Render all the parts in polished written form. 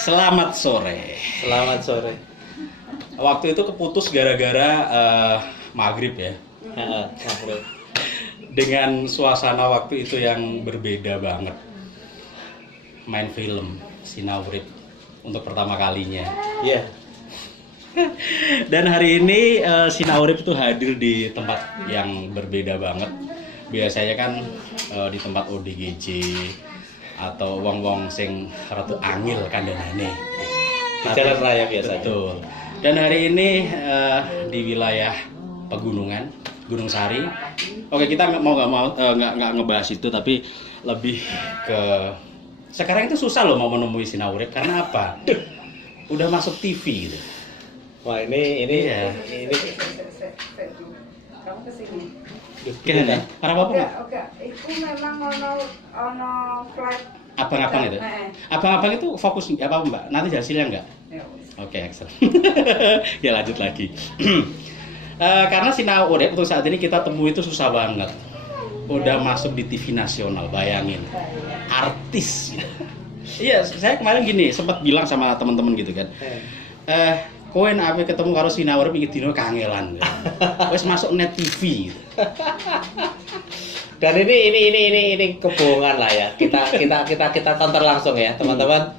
Selamat sore. Selamat sore. Waktu itu keputus gara-gara maghrib ya. Maghrib. Dengan suasana waktu itu yang berbeda banget. Main film Sinawrip untuk pertama kalinya. Iya. Dan hari ini Sinawrip itu hadir di tempat yang berbeda banget. Biasanya kan di tempat ODGJ atau wong-wong sing ratu angil kandhanane. Di jalan raya biasa. Betul. Dan hari ini di wilayah pegunungan, Gunung Sari. Oke, kita nggak ngebahas itu, tapi lebih ke sekarang itu susah loh mau menemui Sinawrip karena apa? Udah masuk TV gitu. Wah, ini Iya. ini Kamu kesini. Kayaknya para apa nggak? Oke, itu memang ono flight. Abang-abang itu? Abang-abang itu fokus apa Mbak? Nanti hasilnya nggak? Ya, wis. Oke, excellent. Ya lanjut lagi. Karena Sinawrip untuk saat ini kita temui itu susah banget. Udah masuk di TV nasional, bayangin. Artis. Gitu. Iya, saya kemarin gini sempat bilang sama teman-teman gitu kan. Kowe nek ape ketemu karo Sinawrip iki dino kangelan. Wis masuk net TV gitu. Dan ini kebohongan lah ya. Kita counter langsung ya, teman-teman.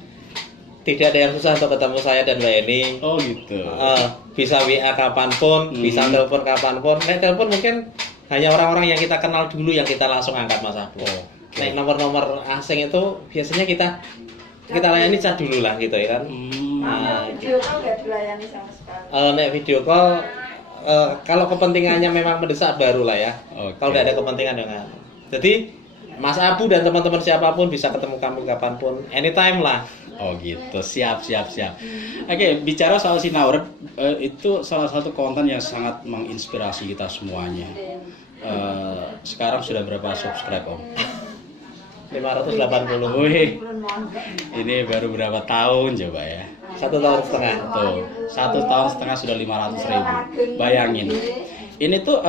Tidak ada yang susah untuk ketemu saya dan Mbak Eni. Oh gitu. Bisa WA kapanpun, bisa telepon kapanpun. Telepon mungkin hanya orang-orang yang kita kenal dulu yang kita langsung angkat, Mas Abu. Okay. Nomor-nomor asing itu biasanya kita layani chat dulu lah gitu ya kan. Video call nggak dilayani sama sekali. Nek video call kalau kepentingannya memang mendesak baru lah ya. Okay. Kalau nggak ada kepentingan dengan. Jadi Mas Abu dan teman-teman siapapun bisa ketemu kami kapanpun, anytime lah. Oh gitu, siap. Oke, bicara soal Sinawrip, itu salah satu konten yang sangat menginspirasi kita semuanya. Sekarang sudah berapa subscribe Om? 580. Wih, ini baru berapa tahun coba ya? 1 tahun setengah. Tuh, 1 tahun setengah sudah 500.000. Bayangin, ini tuh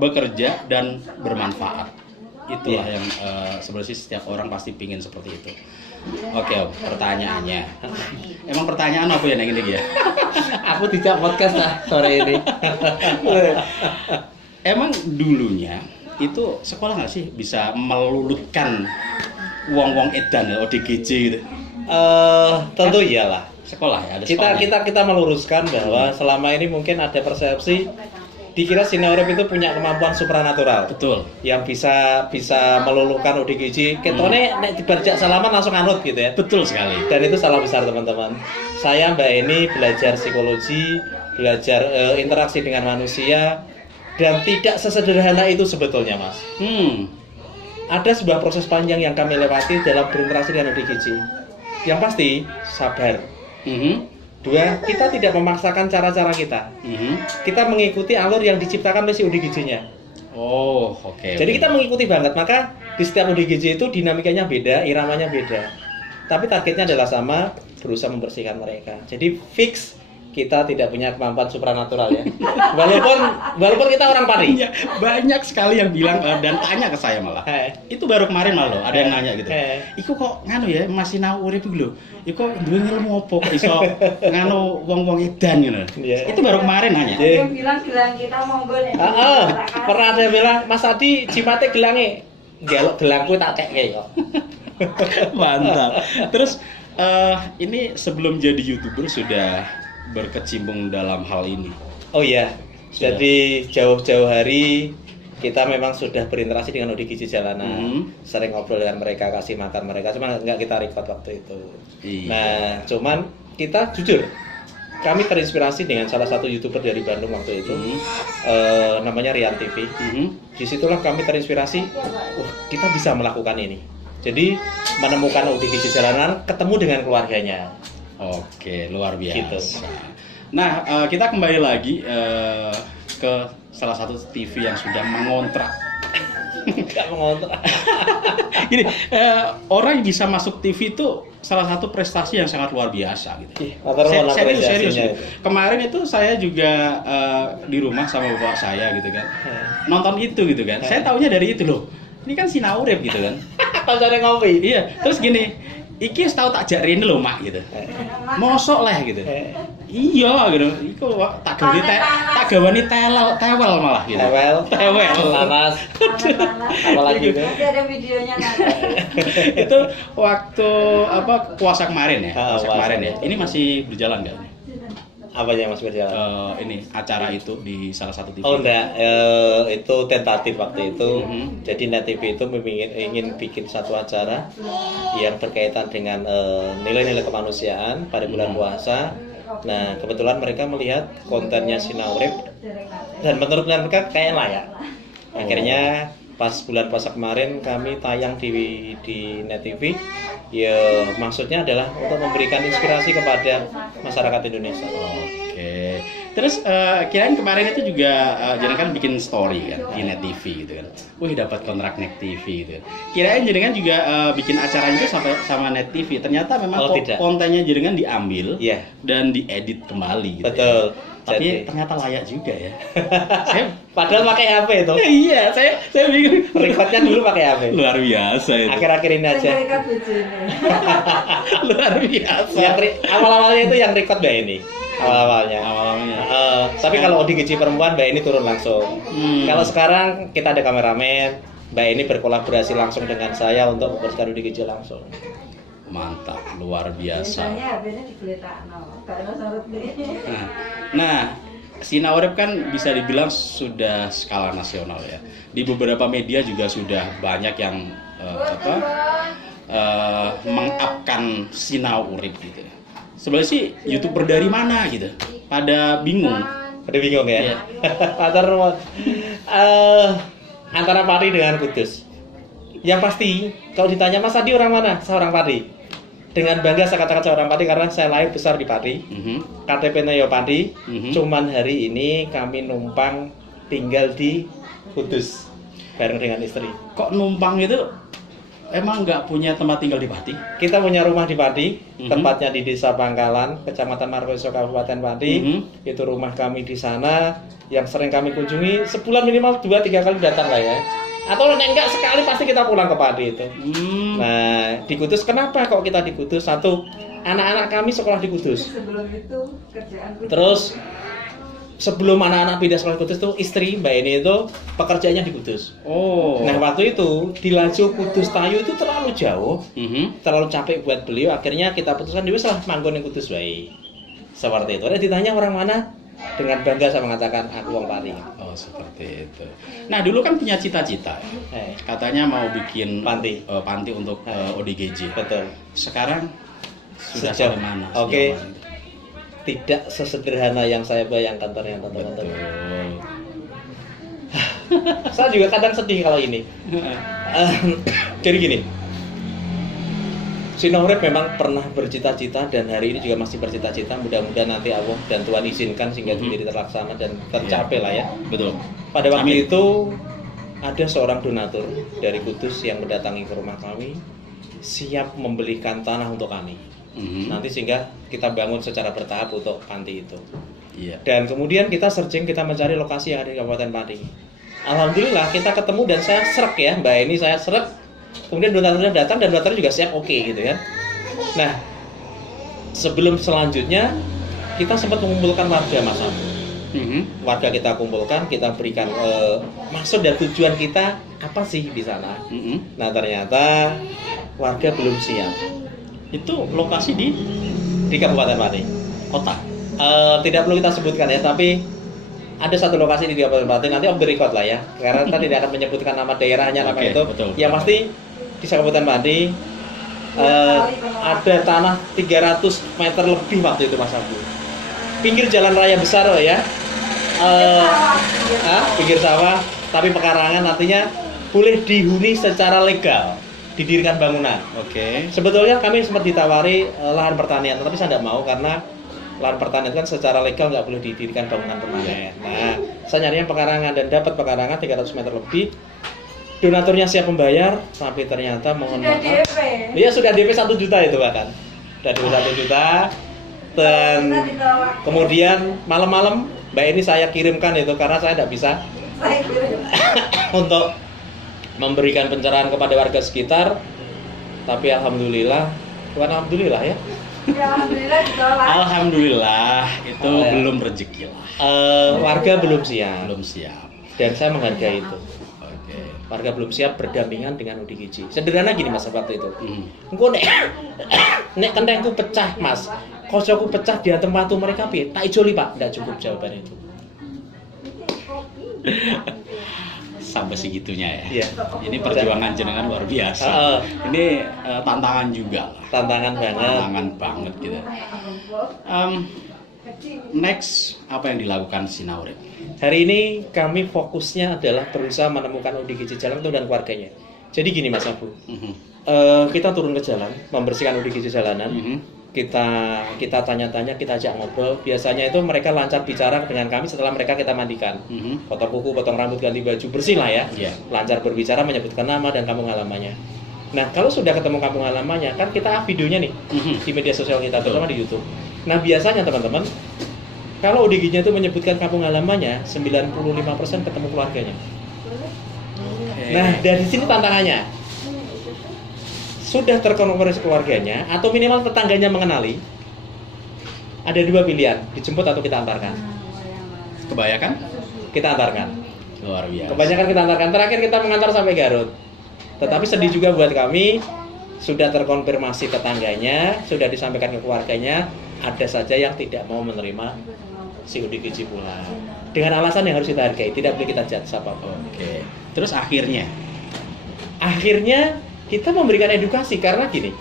bekerja dan bermanfaat. Itulah yang sebenarnya setiap orang pasti pingin seperti itu. Oke Om, pertanyaannya. Emang pertanyaan apa ya yang ini ya? Aku tidak podcast lah sore ini. Emang dulunya itu sekolah nggak sih bisa melulutkan wong-wong edan ODGJ gitu? Tentu iyalah. Sekolah ya, ada sekolah. Kita meluruskan bahwa selama ini mungkin ada persepsi dikira Sinawrip itu punya kemampuan supranatural. Betul. Yang bisa meluluhkan ODGJ. Ketone nek diberjak salaman langsung anut gitu ya. Betul sekali. Dan itu salah besar teman-teman. Saya Mbak Eni belajar psikologi, belajar interaksi dengan manusia, dan tidak sesederhana itu sebetulnya Mas. Ada sebuah proses panjang yang kami lewati dalam berinteraksi dengan ODGJ. Yang pasti sabar. Dua, kita tidak memaksakan cara-cara kita. Kita mengikuti alur yang diciptakan oleh si ODGJ-nya. Oh, oke. Jadi kita mengikuti banget, maka di setiap ODGJ itu dinamikanya beda, iramanya beda. Tapi targetnya adalah sama, berusaha membersihkan mereka. Jadi fix kita tidak punya kemampuan supranatural ya. Walaupun kita orang pari. Ya, banyak sekali yang bilang dan tanya ke saya malah. Itu baru kemarin malah ada yang nanya gitu. Iku kok nganu ya masih Sinawrip iku lho. Iku duwe ilmu apa kok iso nganu wong-wong edan ngono. Itu baru kemarin nanya. Dia bilang gelang kita monggo nih. Pernah ada bilang Mas Adi jipate gelange. Gelok gelangku tak kekke kok. Mantap. Terus ini sebelum jadi YouTuber sudah berkecimpung dalam hal ini. Oh iya. Jadi jauh-jauh hari kita memang sudah berinteraksi dengan ODGJ jalanan, sering ngobrol dengan mereka, kasih makan mereka, cuma nggak kita record waktu itu. Iya. Nah, cuman kita jujur, kami terinspirasi dengan salah satu YouTuber dari Bandung waktu itu, namanya Rian TV. Disitulah kami terinspirasi, kita bisa melakukan ini. Jadi menemukan ODGJ jalanan, ketemu dengan keluarganya. Oke, luar biasa. Gitu. Nah, kita kembali lagi ke salah satu TV yang sudah mengontrak. Nggak mengontrak. Gini, orang yang bisa masuk TV itu salah satu prestasi yang sangat luar biasa gitu. Serius. Kemarin itu saya juga di rumah sama bapak saya gitu kan. Nonton itu gitu kan. Saya taunya dari itu loh. Ini kan Sinawrip gitu kan. Pas ada ngopi. Iya, terus gini, iki wis tau tak jak rene lho mak gitu. Mosok lah gitu. Iya gitu. Iku tak gawani tewel malah gitu. Tewel. Lanas. Apalagi itu. Nanti ada videonya nanti. Itu waktu apa puasa kemarin ya? Puasa puasa. kemarin ya. Ini masih berjalan nggak? Apa yang masih berjalan? Ini acara itu di salah satu TV. Oh enggak, itu tentatif waktu itu. Mhm. Jadi Net TV itu ingin bikin satu acara yang berkaitan dengan nilai-nilai kemanusiaan pada bulan puasa. Nah, kebetulan mereka melihat kontennya Sinaurip dan menurut mereka kayak layak. Akhirnya pas bulan puasa kemarin kami tayang di Net TV. Ya maksudnya adalah untuk memberikan inspirasi kepada masyarakat Indonesia. Oke. Terus kirain kemarin itu juga jenengan kan bikin story kan di Net TV gitu kan. Wih dapat kontrak Net TV gitu. Kirain jenengan juga bikin acara itu sama Net TV. Ternyata memang tidak. kontennya jenengan diambil Iya. dan diedit kembali gitu. Betul. Tapi ternyata layak juga ya. Padahal pakai HP itu. Iya, saya bingung. Recordnya dulu pakai HP. Luar biasa itu. Akhir-akhir ini aja. Mereka bojone. Luar biasa. Awal-awalnya itu yang record Mbak ini. Awal-awalnya. Awalnya. Tapi kalau ODGJ perempuan Mbak ini turun langsung. Kalau sekarang kita ada kameramen, Mbak ini berkolaborasi langsung dengan saya untuk memperskan ODGJ langsung. Mantap, luar biasa. Biasanya HP-nya digeletakno, gak ono sorot nih. Nah, Sinaurip kan bisa dibilang sudah skala nasional ya. Di beberapa media juga sudah banyak yang mengupkan Sinaurip gitu. Sebenarnya sih YouTuber dari mana gitu? Pada bingung. Pada bingung ya? Iya. Antara Pati dengan Kudus. Yang pasti, kalau ditanya Mas Adi orang mana? Saya orang Pati. Dengan bangga saya katakan saya orang Pati karena saya lahir besar di Pati. KTP-nya ya Pati. Cuman hari ini kami numpang tinggal di Kudus bareng dengan istri. Kok numpang itu emang nggak punya tempat tinggal di Pati? Kita punya rumah di Pati, tempatnya di Desa Pangkalan, Kecamatan Margoso, Kabupaten Pati. Itu rumah kami di sana yang sering kami kunjungi sebulan minimal 2-3 kali datang lah ya. Atau enggak sekali pasti kita pulang ke Pati itu. Nah, di Kudus kenapa kok kita di Kudus? Satu, anak-anak kami sekolah di Kudus. Sebelum itu kerjaan Terus sebelum anak-anak pindah sekolah di Kudus tuh istri Mbak ini itu pekerjaannya di Kudus. Oh. Nah, waktu itu di laju Kudus Tayu itu terlalu jauh. Terlalu capek buat beliau, akhirnya kita putuskan juga salah manggon yang Kudus baik. Seperti itu. Ada ditanya orang mana? Dengan bangga saya mengatakan aku wong Pati. Oh, seperti itu. Nah, dulu kan punya cita-cita. Katanya mau bikin Panti. Panti untuk ODGJ. Betul. Sekarang sudah Sejauh- sampai mana? Oke. Sejauh mana? Tidak sesederhana yang saya bayangkan ternyata teman-teman. Betul. Saya juga kadang sedih kalau ini. Jadi gini, Sinaurip memang pernah bercita-cita dan hari ini juga masih bercita-cita. Mudah-mudahan nanti Allah dan Tuhan izinkan sehingga itu jadi terlaksana dan tercapai lah ya. Betul. Pada waktu Amin. itu ada seorang donatur dari Kudus yang mendatangi ke rumah kami, siap membelikan tanah untuk kami. Nanti sehingga kita bangun secara bertahap untuk panti itu. Iya. Dan kemudian kita searching, kita mencari lokasi yang ada di Kabupaten Pati. Alhamdulillah kita ketemu dan saya srek ya, Mbak ini saya srek. Kemudian donaturnya datang dan donaturnya juga siap oke gitu ya. Nah, sebelum selanjutnya kita sempat mengumpulkan warga Mas Abu. Warga kita kumpulkan, kita berikan maksud dan tujuan kita apa sih di sana. Nah ternyata warga belum siap. Itu lokasi Di Kabupaten Pati. kota. Tidak perlu kita sebutkan ya, tapi ada satu lokasi di Kabupaten Pati, nanti off the record lah ya, karena kita tidak akan menyebutkan nama daerahnya, nama Oke, itu. betul. Yang pasti di Kabupaten Pati ada tanah 300 meter lebih waktu itu Mas Abu. Pinggir jalan raya besar loh ya. Pinggir sawah, tapi pekarangan artinya boleh dihuni secara legal, didirikan bangunan. Oke. Sebetulnya kami sempat ditawari lahan pertanian, tapi saya tidak mau karena lahan pertanian kan secara legal nggak boleh didirikan bangunan permanen. Nah, saya nyari yang pekarangan dan dapat pekarangan 300 meter lebih. Donaturnya siap membayar, tapi ternyata mohon Sudah maaf. DP. Iya sudah DP 1 juta itu bahkan. Sudah DP 1 juta. Dan Kita ditolak. kemudian malam-malam Mbak ini saya kirimkan itu karena saya tidak bisa Saya kirim. untuk memberikan pencerahan kepada warga sekitar. Tapi alhamdulillah Bukan alhamdulillah ya. Ya alhamdulillah ditolak. Alhamdulillah itu Oh, ya. belum rezeki lah. Warga belum siap. Belum siap. Dan saya menghargai itu. Oke. Warga belum siap berdampingan dengan ODGJ. Sederhana gini Mas waktu itu. Hmm. Engko nek kentengku pecah, Mas. Kocoku pecah di tempat mereka piye? Tak ijoli, Pak. Enggak cukup jawaban itu. Sampai segitunya ya. Iya. Ini perjuangan jenengan luar biasa. Ini tantangan juga lah. Tantangan banget. Tantangan banget gitu. Next apa yang dilakukan Sinaurip? Hari ini kami fokusnya adalah berusaha menemukan ODGJ Jalan itu dan keluarganya. Jadi gini Mas Abu, kita turun ke jalan, membersihkan ODGJ jalanan. Kita tanya-tanya, kita ajak ngobrol. Biasanya itu mereka lancar bicara dengan kami setelah mereka kita mandikan. Potong kuku, potong rambut, ganti baju, bersih lah ya. Yeah. Lancar berbicara, menyebutkan nama dan kampung halamannya. Nah, kalau sudah ketemu kampung halamannya, kan kita videonya nih di media sosial kita, terutama di YouTube. Nah, biasanya teman-teman, kalau ODGJ-nya itu menyebutkan kampung halamannya, 95% ketemu keluarganya. Nah, dari sini tantangannya. Sudah terkonfirmasi keluarganya atau minimal tetangganya mengenali, ada dua pilihan, dijemput atau kita antarkan. Kebanyakan? Kita antarkan. Luar biasa. Kebanyakan kita antarkan. Terakhir kita mengantar sampai Garut. Tetapi sedih juga buat kami, sudah terkonfirmasi tetangganya, sudah disampaikan ke keluarganya, ada saja yang tidak mau menerima si ODGJ pulang. Dengan alasan yang harus kita hargai, tidak boleh kita judge apapun. Oke. Terus akhirnya? Akhirnya kita memberikan edukasi karena gini,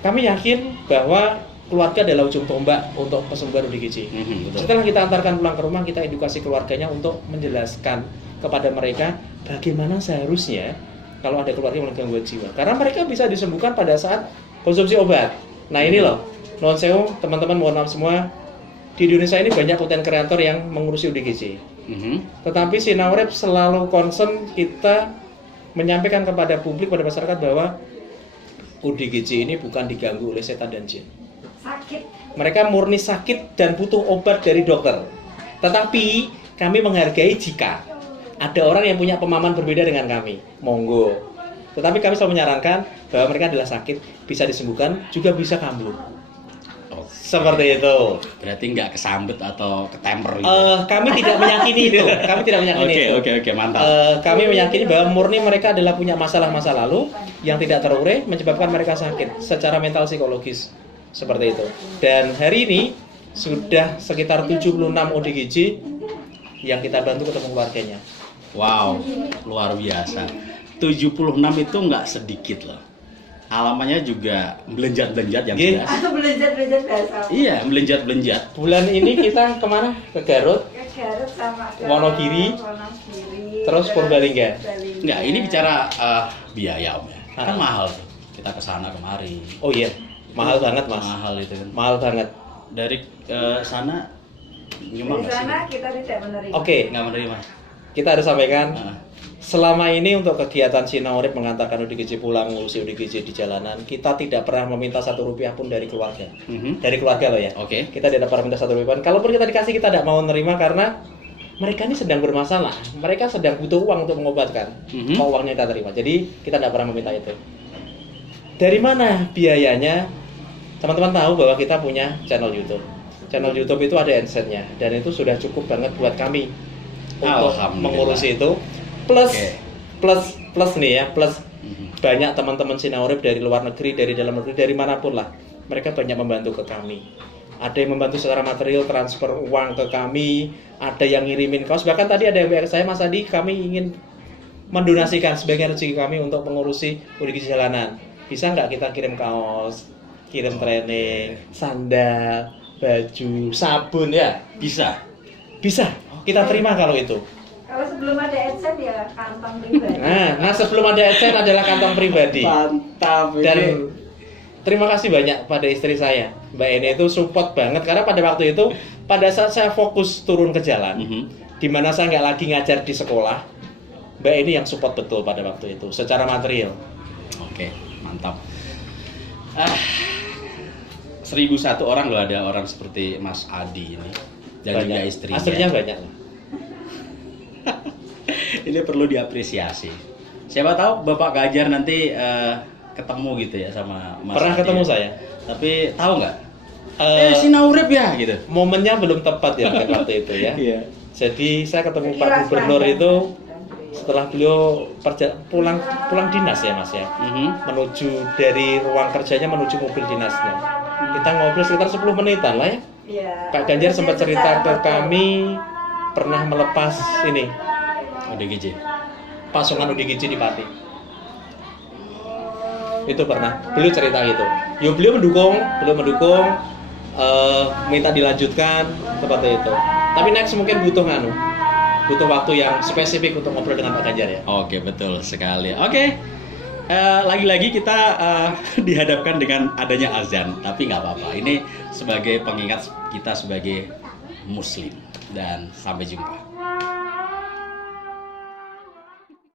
kami yakin bahwa keluarga adalah ujung tombak untuk kesembuhan ODGJ. Betul. Setelah kita antarkan pulang ke rumah, kita edukasi keluarganya untuk menjelaskan kepada mereka bagaimana seharusnya kalau ada keluarga yang mengalami gangguan jiwa. Karena mereka bisa disembuhkan pada saat konsumsi obat. Nah ini loh, non sewu teman-teman, mohon maaf semua, di Indonesia ini banyak konten kreator yang mengurusi ODGJ. Tetapi Sinaurip selalu concern kita menyampaikan kepada publik, pada masyarakat bahwa ODGJ ini bukan diganggu oleh setan dan jin. Sakit. Mereka murni sakit dan butuh obat dari dokter. Tetapi kami menghargai jika ada orang yang punya pemahaman berbeda dengan kami, monggo. Tetapi kami selalu menyarankan bahwa mereka adalah sakit, bisa disembuhkan, juga bisa kambuh. Seperti itu. Berarti nggak kesambet atau ketemper gitu. Kami tidak meyakini itu. Kami tidak meyakini itu. Oke, mantap. Kami meyakini bahwa murni mereka adalah punya masalah masa lalu yang tidak terurai menyebabkan mereka sakit secara mental psikologis. Seperti itu. Dan hari ini sudah sekitar 76 ODGJ yang kita bantu ketemu keluarganya. Wow, luar biasa. 76 itu nggak sedikit loh. Halamannya juga belenjat-belenjat yang Gih. jelas. Atau belajar biasa. Iya, belenjat-belenjat. Bulan ini kita kemana? Ke Garut, Ke Garut sama ke Wonogiri, terus Purbalingga. Enggak, ini bicara biaya Om ya. Kan Ah. mahal tuh. Kita ke sana kemari. Oh iya, mahal banget Mas. Mahal itu kan. Mahal banget. Dari sana Di nyumbang nggak sih? sana kita tidak menerima. Oke, Nggak menerima. kita harus sampaikan. Ah. Selama ini untuk kegiatan Sinaurip mengantarkan ODGJ pulang, ngurusi ODGJ di jalanan, kita tidak pernah meminta Rp1 pun dari keluarga. Dari keluarga loh ya. Oke. Kita tidak pernah minta Rp1 pun. Kalaupun kita dikasih, kita tidak mau menerima karena mereka ini sedang bermasalah. Mereka sedang butuh uang untuk mengobatkan. Mau uangnya kita terima. Jadi kita tidak pernah meminta itu. Dari mana biayanya? Teman-teman tahu bahwa kita punya channel YouTube. Channel YouTube itu ada AdSense-nya dan itu sudah cukup banget buat kami untuk Alhamdulillah. mengurusi itu. Plus nih ya, plus banyak teman-teman Sinaurip dari luar negeri, dari dalam negeri, dari manapun lah, mereka banyak membantu ke kami. Ada yang membantu secara material, transfer uang ke kami, ada yang ngirimin kaos, bahkan tadi ada yang WA saya, Mas Adi, kami ingin mendonasikan sebagian rezeki kami untuk mengurusi ODGJ jalanan. Bisa nggak kita kirim kaos, kirim training, sandal, baju, sabun ya? Bisa. Bisa, kita terima kalau itu. Kalau sebelum ada AdSense ya kantong pribadi. Nah sebelum ada AdSense adalah kantong pribadi. Mantap. Dan terima kasih banyak pada istri saya, Mbak Eni itu support banget karena pada waktu itu pada saat saya fokus turun ke jalan, di mana saya nggak lagi ngajar di sekolah, Mbak Eni yang support betul pada waktu itu secara material. Oke, mantap. 1001 orang loh, ada orang seperti Mas Adi ini dan juga istrinya. Istrinya banyak. Ini perlu diapresiasi. Siapa tahu Bapak Gajar nanti ketemu gitu ya sama Mas Pernah Adi ketemu ya? saya. Tapi tahu nggak? Eh, Sinau Urip ya gitu. Momennya belum tepat ya mungkin waktu itu ya. Iya. Jadi saya ketemu Pak Gubernur itu setelah beliau pulang dinas ya Mas ya. Menuju dari ruang kerjanya menuju mobil dinasnya. Kita ngobrol sekitar 10 menitan lah ya. Iya. Pak Ganjar sempat cerita ke kami pernah melepas ini ODGJ. pasungan ODGJ di Pati. Itu pernah. Beliau cerita gitu. Yo beliau mendukung, minta dilanjutkan seperti itu. Tapi next mungkin butuh waktu yang spesifik untuk ngobrol dengan Pak Ganjar ya. Oke, betul sekali. Oke. Lagi-lagi kita dihadapkan dengan adanya azan, tapi nggak apa-apa. Ini sebagai pengingat kita sebagai Muslim. Dan sampai jumpa.